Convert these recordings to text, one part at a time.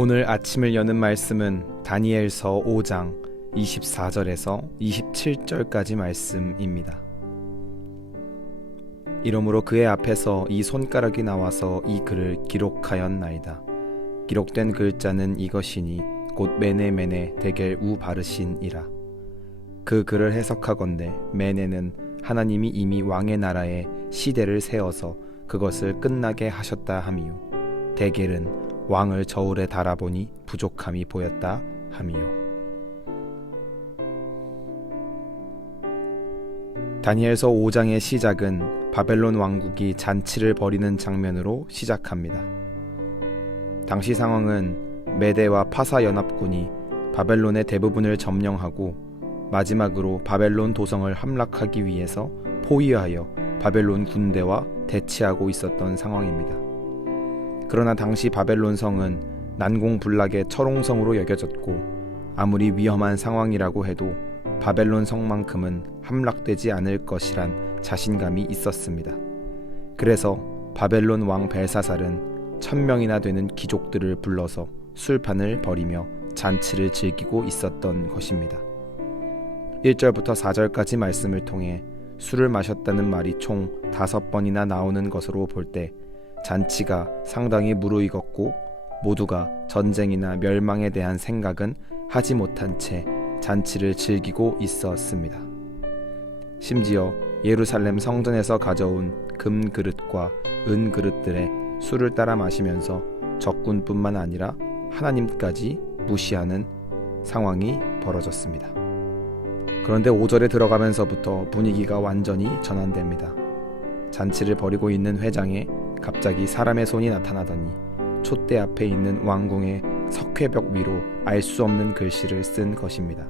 오늘 아침을 여는 말씀은 다니엘서 5장 24절에서 27절까지 말씀입니다. 이러므로 그의 앞에서 이 손가락이 나와서 이 글을 기록하였나이다. 기록된 글자는 이것이니 곧 메네 데겔 우 바르신이라. 그 글을 해석하건대 메네는 하나님이 이미 왕의 나라에 시대를 세워서 그것을 끝나게 하셨다 함이요, 데겔은 왕을 저울에 달아보니 부족함이 보였다 함이요. 다니엘서 5장의 시작은 바벨론 왕국이 잔치를 벌이는 장면으로 시작합니다. 당시 상황은 메대와 파사 연합군이 바벨론의 대부분을 점령하고 마지막으로 바벨론 도성을 함락하기 위해서 포위하여 바벨론 군대와 대치하고 있었던 상황입니다. 그러나 당시 바벨론 성은 난공불락의 철옹성으로 여겨졌고 아무리 위험한 상황이라고 해도 바벨론 성만큼은 함락되지 않을 것이란 자신감이 있었습니다. 그래서 바벨론 왕 벨사살은 1000명이나 되는 귀족들을 불러서 술판을 벌이며 잔치를 즐기고 있었던 것입니다. 1절부터 4절까지 말씀을 통해 술을 마셨다는 말이 총 5번이나 나오는 것으로 볼 때 잔치가 상당히 무르익었고 모두가 전쟁이나 멸망에 대한 생각은 하지 못한 채 잔치를 즐기고 있었습니다. 심지어 예루살렘 성전에서 가져온 금 그릇과 은 그릇들에 술을 따라 마시면서 적군뿐만 아니라 하나님까지 무시하는 상황이 벌어졌습니다. 그런데 5절에 들어가면서부터 분위기가 완전히 전환됩니다. 잔치를 벌이고 있는 회장에 갑자기 사람의 손이 나타나더니 촛대 앞에 있는 왕궁의 석회벽 위로 알 수 없는 글씨를 쓴 것입니다.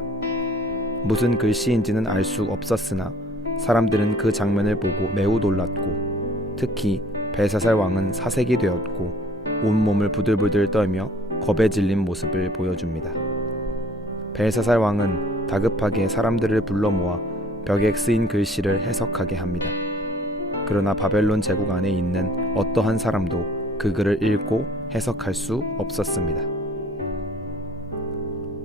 무슨 글씨인지는 알 수 없었으나 사람들은 그 장면을 보고 매우 놀랐고, 특히 벨사살 왕은 사색이 되었고 온몸을 부들부들 떨며 겁에 질린 모습을 보여줍니다. 벨사살 왕은 다급하게 사람들을 불러 모아 벽에 쓰인 글씨를 해석하게 합니다. 그러나 바벨론 제국 안에 있는 어떠한 사람도 그 글을 읽고 해석할 수 없었습니다.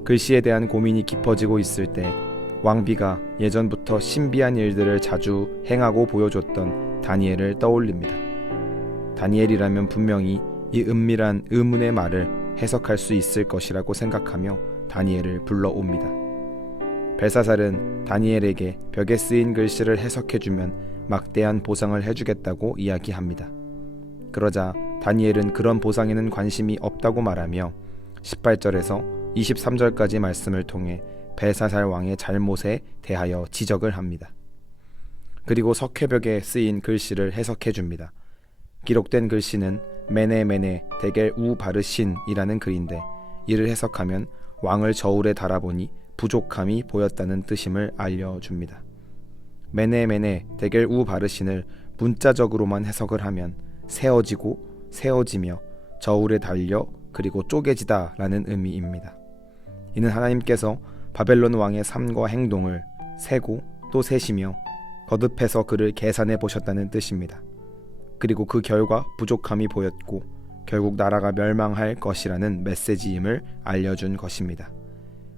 글씨에 대한 고민이 깊어지고 있을 때 왕비가 예전부터 신비한 일들을 자주 행하고 보여줬던 다니엘을 떠올립니다. 다니엘이라면 분명히 이 은밀한 의문의 말을 해석할 수 있을 것이라고 생각하며 다니엘을 불러옵니다. 벨사살은 다니엘에게 벽에 쓰인 글씨를 해석해주면 막대한 보상을 해주겠다고 이야기합니다. 그러자 다니엘은 그런 보상에는 관심이 없다고 말하며 18절에서 23절까지 말씀을 통해 벨사살 왕의 잘못에 대하여 지적을 합니다. 그리고 석회벽에 쓰인 글씨를 해석해줍니다. 기록된 글씨는 메네 데겔 우 바르신이라는 글인데, 이를 해석하면 왕을 저울에 달아보니 부족함이 보였다는 뜻임을 알려줍니다. 메네 데겔 우 바르신을 문자적으로만 해석을 하면 세어지고 세어지며 저울에 달려 그리고 쪼개지다 라는 의미입니다. 이는 하나님께서 바벨론 왕의 삶과 행동을 세고 또 세시며 거듭해서 그를 계산해 보셨다는 뜻입니다. 그리고 그 결과 부족함이 보였고 결국 나라가 멸망할 것이라는 메시지임을 알려준 것입니다.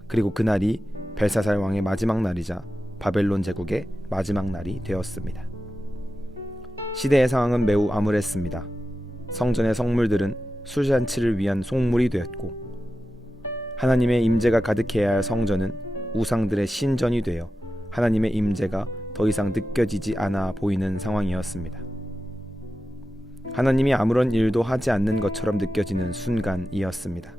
그리고 그날이 벨사살 왕의 마지막 날이자 바벨론 제국의 마지막 날이 되었습니다. 시대의 상황은 매우 암울했습니다. 성전의 성물들은 술잔치를 위한 속물이 되었고, 하나님의 임재가 가득해야 할 성전은 우상들의 신전이 되어 하나님의 임재가 더 이상 느껴지지 않아 보이는 상황이었습니다. 하나님이 아무런 일도 하지 않는 것처럼 느껴지는 순간이었습니다.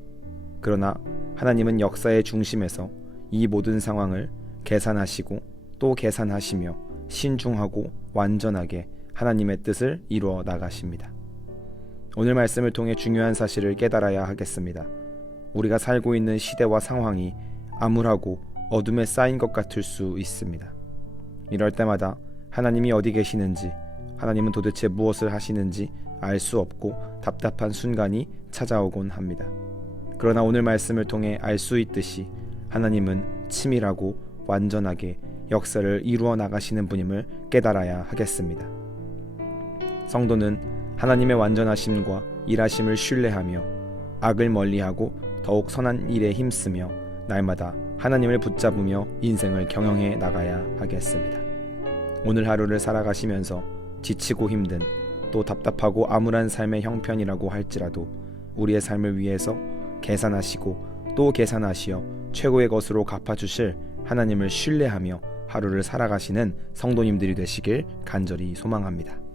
그러나 하나님은 역사의 중심에서 이 모든 상황을 계산하시고 또 계산하시며 신중하고 완전하게 하나님의 뜻을 이루어 나가십니다. 오늘 말씀을 통해 중요한 사실을 깨달아야 하겠습니다. 우리가 살고 있는 시대와 상황이 암울하고 어둠에 쌓인 것 같을 수 있습니다. 이럴 때마다 하나님이 어디 계시는지, 하나님은 도대체 무엇을 하시는지 알 수 없고 답답한 순간이 찾아오곤 합니다. 그러나 오늘 말씀을 통해 알 수 있듯이 하나님은 치밀하고 완전하게 역사를 이루어 나가시는 분임을 깨달아야 하겠습니다. 성도는 하나님의 완전하심과 일하심을 신뢰하며 악을 멀리하고 더욱 선한 일에 힘쓰며 날마다 하나님을 붙잡으며 인생을 경영해 나가야 하겠습니다. 오늘 하루를 살아가시면서 지치고 힘든 또 답답하고 암울한 삶의 형편이라고 할지라도 우리의 삶을 위해서 계산하시고 또 계산하시어 최고의 것으로 갚아주실 하나님을 신뢰하며 하루를 살아가시는 성도님들이 되시길 간절히 소망합니다.